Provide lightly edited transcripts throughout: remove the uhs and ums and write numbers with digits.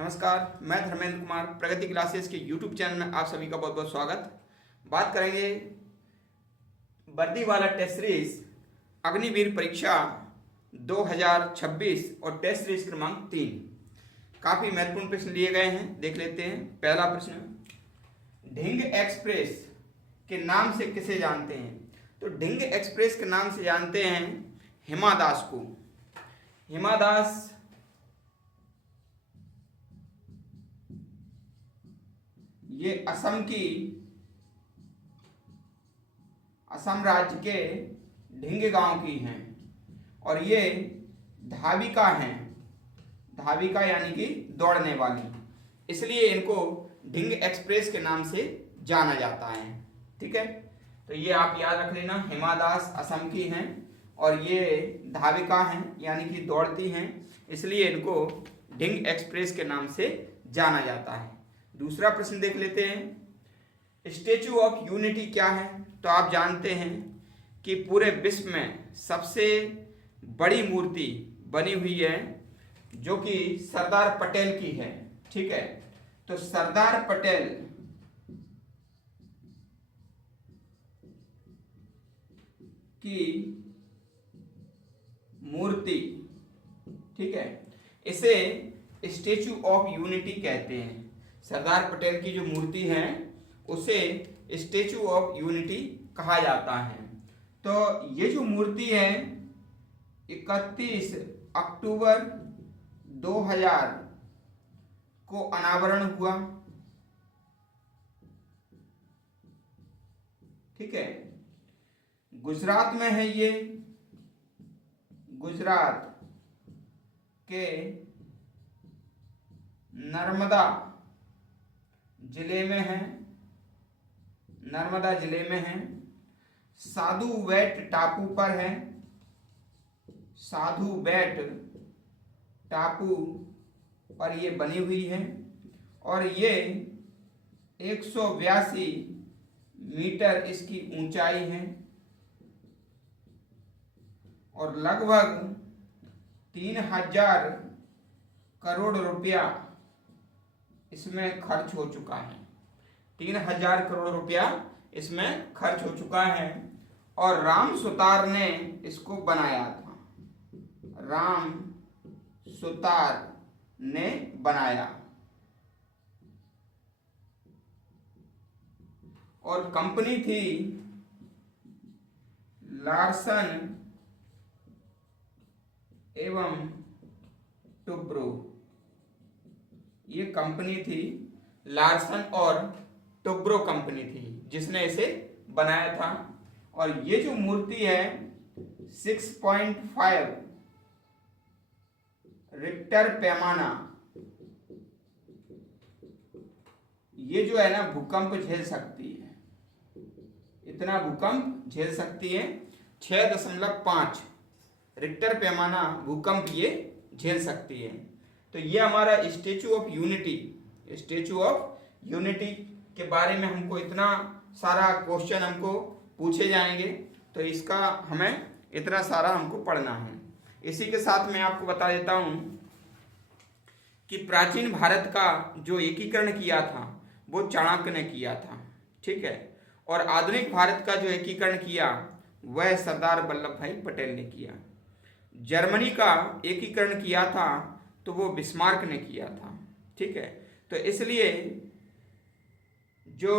नमस्कार, मैं धर्मेंद्र कुमार प्रगति क्लासेस के YouTube चैनल में आप सभी का बहुत बहुत स्वागत। बात करेंगे वर्दी वाला टेस्ट सीरीज अग्निवीर परीक्षा 2026 और टेस्ट सीरीज क्रमांक 3। काफ़ी महत्वपूर्ण प्रश्न लिए गए हैं, देख लेते हैं। पहला प्रश्न, ढिंग एक्सप्रेस के नाम से किसे जानते हैं? तो ढिंग एक्सप्रेस के नाम से जानते हैं हिमा दास को। हिमा दास ये असम राज्य के ढिंग गांव की हैं और ये धाविका हैं। धाविका यानी कि दौड़ने वाली, इसलिए इनको ढिंग एक्सप्रेस के नाम से जाना जाता है। ठीक है, तो ये आप याद रख लेना। हिमा दास असम की हैं और ये धाविका हैं यानी कि दौड़ती हैं, इसलिए इनको ढिंग एक्सप्रेस के नाम से जाना जाता है। दूसरा प्रश्न देख लेते हैं, स्टैचू ऑफ यूनिटी क्या है? तो आप जानते हैं कि पूरे विश्व में सबसे बड़ी मूर्ति बनी हुई है जो कि सरदार पटेल की है। ठीक है, तो सरदार पटेल की मूर्ति, ठीक है, इसे स्टैचू ऑफ यूनिटी कहते हैं। सरदार पटेल की जो मूर्ति है उसे स्टैचू ऑफ यूनिटी कहा जाता है। तो ये जो मूर्ति है 31 अक्टूबर 2000 को अनावरण हुआ। ठीक है, गुजरात में है ये, गुजरात के नर्मदा जिले में है। नर्मदा जिले में है। साधु बेट टापू पर है। साधु बेट टापू पर ये बनी हुई है और ये 182 मीटर इसकी ऊंचाई है और लगभग 3000 करोड़ रुपया इसमें खर्च हो चुका है। 3000 करोड़ रुपया इसमें खर्च हो चुका है और राम सुतार ने इसको बनाया था। राम सुतार ने बनाया और कंपनी थी लार्सन एवं टुब्रो। ये कंपनी थी लार्सन और टुब्रो कंपनी थी जिसने इसे बनाया था। और ये जो मूर्ति है 6.5 रिक्टर पैमाना, ये जो है ना भूकंप झेल सकती है। इतना भूकंप झेल सकती है, 6.5 रिक्टर पैमाना भूकंप ये झेल सकती है। तो ये हमारा statue of unity, statue of unity के बारे में हमको इतना सारा क्वेश्चन हमको पूछे जाएंगे, तो इसका हमें इतना सारा हमको पढ़ना है। इसी के साथ मैं आपको बता देता हूं कि प्राचीन भारत का जो एकीकरण किया था वो चाणक्य ने किया था। ठीक है, और आधुनिक भारत का जो एकीकरण किया वह सरदार वल्लभ भाई पटेल ने किया। जर्मनी का एकीकरण किया था तो वो बिस्मार्क ने किया था। ठीक है, तो इसलिए जो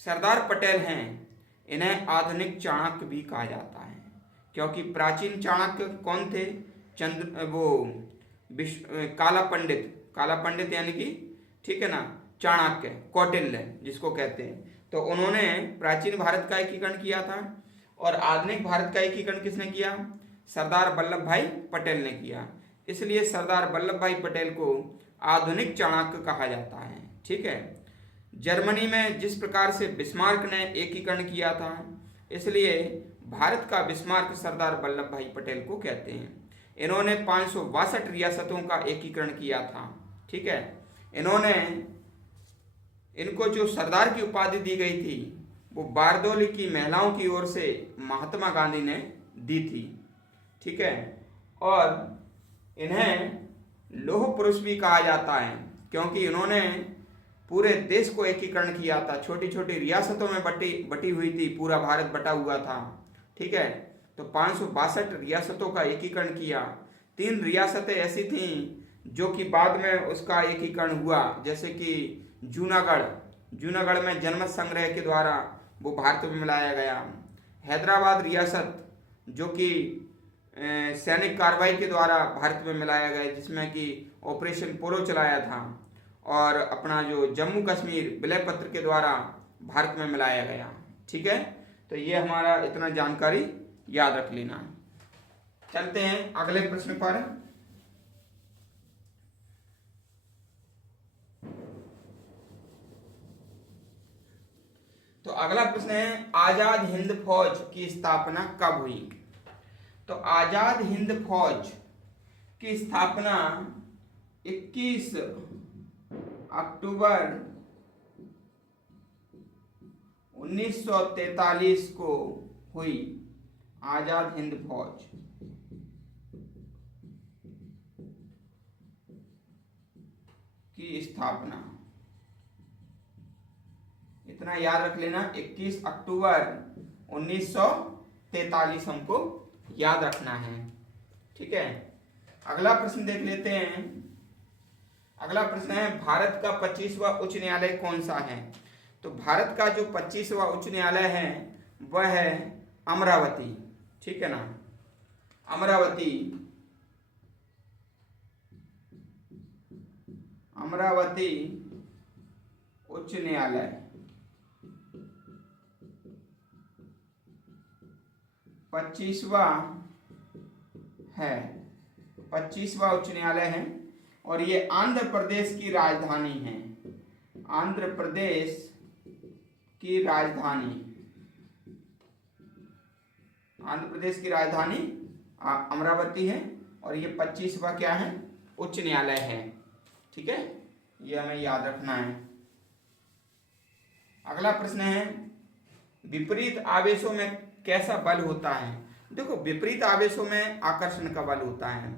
सरदार पटेल हैं इन्हें आधुनिक चाणक्य भी कहा जाता है, क्योंकि प्राचीन चाणक्य कौन थे? काला पंडित यानी कि, ठीक है ना, चाणक्य, कौटिल्य जिसको कहते हैं। तो उन्होंने प्राचीन भारत का एकीकरण किया था और आधुनिक भारत का एकीकरण किसने किया? सरदार वल्लभ भाई पटेल ने किया। इसलिए सरदार वल्लभ भाई पटेल को आधुनिक चाणक्य कहा जाता है। ठीक है, जर्मनी में जिस प्रकार से बिस्मार्क ने एकीकरण किया था, इसलिए भारत का बिस्मार्क सरदार वल्लभ भाई पटेल को कहते हैं। इन्होंने 562 रियासतों का एकीकरण किया था। ठीक है, इनको जो सरदार की उपाधि दी गई थी वो बारदौली की महिलाओं की ओर से महात्मा गांधी ने दी थी। ठीक है, और इन्हें लौह पुरुष भी कहा जाता है, क्योंककि इन्होंने पूरे देश को एकीकरण किया था। छोटी छोटी रियासतों में बटी हुई थी, पूरा भारत बटा हुआ था। ठीक है, तो 562 रियासतों का एकीकरण किया। 3 रियासतें ऐसी थीं जो कि बाद में उसका एकीकरण हुआ, जैसे कि जूनागढ़ में जनमत संग्रह के द्वारा वो भारत में मिलाया गया। हैदराबाद रियासत जो कि सैनिक कार्रवाई के द्वारा भारत में मिलाया गया, जिसमें कि ऑपरेशन पोलो चलाया था। और अपना जो जम्मू कश्मीर विलय पत्र के द्वारा भारत में मिलाया गया। ठीक है, तो ये हमारा इतना जानकारी याद रख लेना। चलते हैं अगले प्रश्न पर। तो अगला प्रश्न है, आजाद हिंद फौज की स्थापना कब हुई? तो आजाद हिंद फौज की स्थापना 21 अक्टूबर 1943 को हुई। आजाद हिंद फौज की स्थापना, इतना याद रख लेना, 21 अक्टूबर 1943 हमको याद रखना है। ठीक है, अगला प्रश्न देख लेते हैं। अगला प्रश्न है, भारत का 25वां उच्च न्यायालय कौन सा है? तो भारत का जो 25वां उच्च न्यायालय है वह है अमरावती। ठीक है ना, अमरावती उच्च न्यायालय 25वां है, 25वां उच्च न्यायालय है। और ये आंध्र प्रदेश की राजधानी है। आंध्र प्रदेश की राजधानी, आंध्र प्रदेश की राजधानी अमरावती है। और ये 25वां क्या है? उच्च न्यायालय है। ठीक है, ये हमें याद रखना है। अगला प्रश्न है, विपरीत आवेशों में कैसा बल होता है? देखो, विपरीत आवेशों में आकर्षण का बल होता है,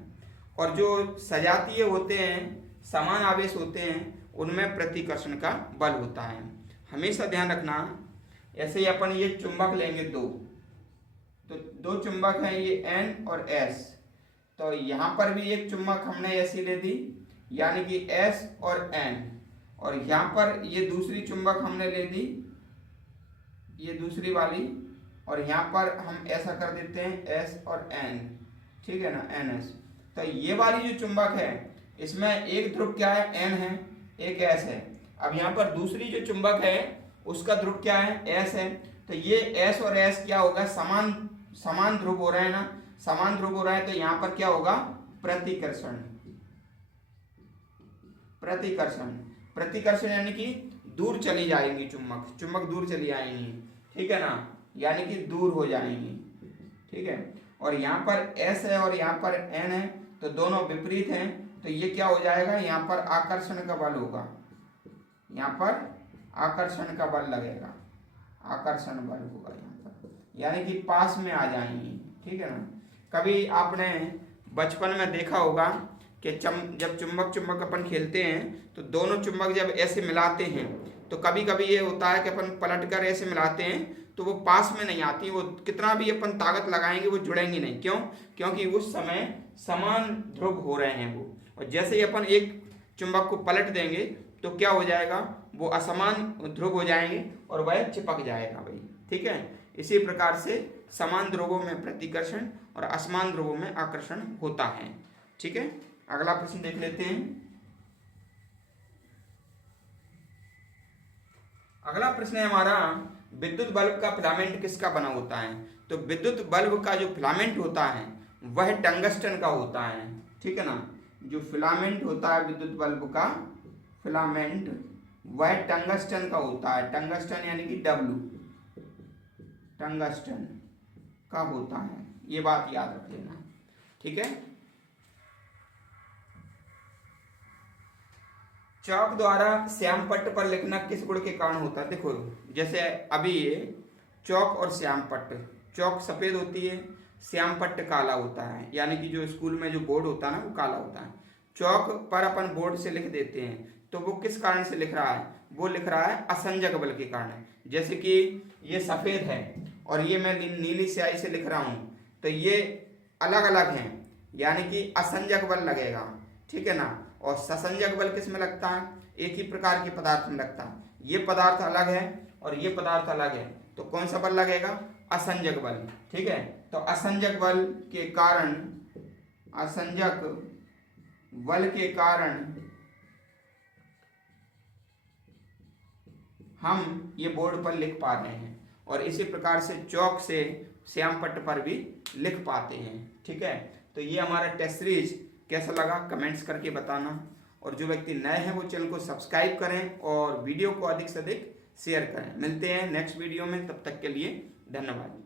और जो सजातीय होते हैं, समान आवेश होते हैं, उनमें प्रतिकर्षण का बल होता है। हमेशा ध्यान रखना। ऐसे ही अपन ये चुंबक लेंगे दो, तो 2 चुंबक हैं, ये N और S। तो यहाँ पर भी एक चुंबक हमने ऐसी ले दी, यानी कि S और N। और यहाँ पर ये दूसरी चुंबक हमने ले दी, ये दूसरी वाली। और यहाँ पर हम ऐसा कर देते हैं S और N। ठीक है ना, NS। तो ये वाली जो चुंबक है, इसमें एक ध्रुव क्या है? N है, एक S है। अब यहाँ पर दूसरी जो चुंबक है, उसका ध्रुव क्या है? S है। तो ये S और S क्या होगा? समान ध्रुव हो रहे हैं ना, समान ध्रुव हो रहा है, तो यहाँ पर क्या होगा? प्रतिकर्षण। प्रतिकर्षण यानी कि दूर चली जाएंगी चुंबक दूर चली आएंगी। ठीक है ना, यानी कि दूर हो जाएंगी। ठीक है, और यहाँ पर S है और यहाँ पर N है, तो दोनों विपरीत हैं। तो ये क्या हो जाएगा? यहाँ पर आकर्षण का बल होगा, यहाँ पर आकर्षण का बल लगेगा, आकर्षण बल होगा यहाँ पर, यानी कि पास में आ जाएंगी। ठीक है ना, कभी आपने बचपन में देखा होगा कि जब चुंबक अपन खेलते हैं, तो दोनों चुंबक जब ऐसे मिलाते हैं, तो कभी कभी ये होता है कि अपन पलट कर ऐसे मिलाते हैं, तो वो पास में नहीं आती, वो कितना भी अपन ताकत लगाएंगे वो जुड़ेंगी नहीं। क्यों? क्योंकि उस समय समान ध्रुव हो रहे हैं वो। और जैसे ही अपन एक चुंबक को पलट देंगे, तो क्या हो जाएगा? वो असमान ध्रुव हो जाएंगे और वह चिपक जाएगा भाई। ठीक है, इसी प्रकार से समान ध्रुवों में प्रतिकर्षण और असमान ध्रुवों में आकर्षण होता है। ठीक है, अगला प्रश्न देख लेते हैं। अगला प्रश्न है हमारा, विद्युत बल्ब का फिलामेंट किसका बना होता है? तो विद्युत बल्ब का जो फिलामेंट होता है वह टंगस्टन का होता है। ठीक है ना, जो फिलामेंट होता है विद्युत बल्ब का फिलामेंट, वह टंगस्टन का होता है। टंगस्टन यानी कि W, टंगस्टन का होता है। ये बात याद रख लेना। ठीक है, चौक द्वारा श्याम पट्ट पर लिखना किस गुण के कारण होता है? देखो, जैसे अभी ये चौक और श्याम पट्ट, चौक सफेद होती है, श्याम पट्ट काला होता है, यानी कि जो स्कूल में जो बोर्ड होता है ना, वो काला होता है। चौक पर अपन बोर्ड से लिख देते हैं तो वो किस कारण से लिख रहा है, वो लिख रहा है असंजक बल के कारण। जैसे कि ये सफेद है और ये मैं नीली स्याही से लिख रहा हूं तो ये अलग अलग हैं, यानी कि असंजक बल लगेगा, ठीक है ना। और ससंजक बल किस में लगता है, एक ही प्रकार के पदार्थ में लगता है। ये पदार्थ अलग है और ये पदार्थ अलग है तो कौन सा बल लगेगा, असंजक बल, ठीक है। तो असंजक बल के कारण, असंजक बल के कारण हम ये बोर्ड पर लिख पा रहे हैं और इसी प्रकार से चौक से श्याम पट्ट पर भी लिख पाते हैं, ठीक है। तो ये हमारा टेस्ट सीरीज कैसा लगा कमेंट्स करके बताना, और जो व्यक्ति नए हैं वो चैनल को सब्सक्राइब करें और वीडियो को अधिक से अधिक शेयर करें। मिलते हैं नेक्स्ट वीडियो में, तब तक के लिए धन्यवाद।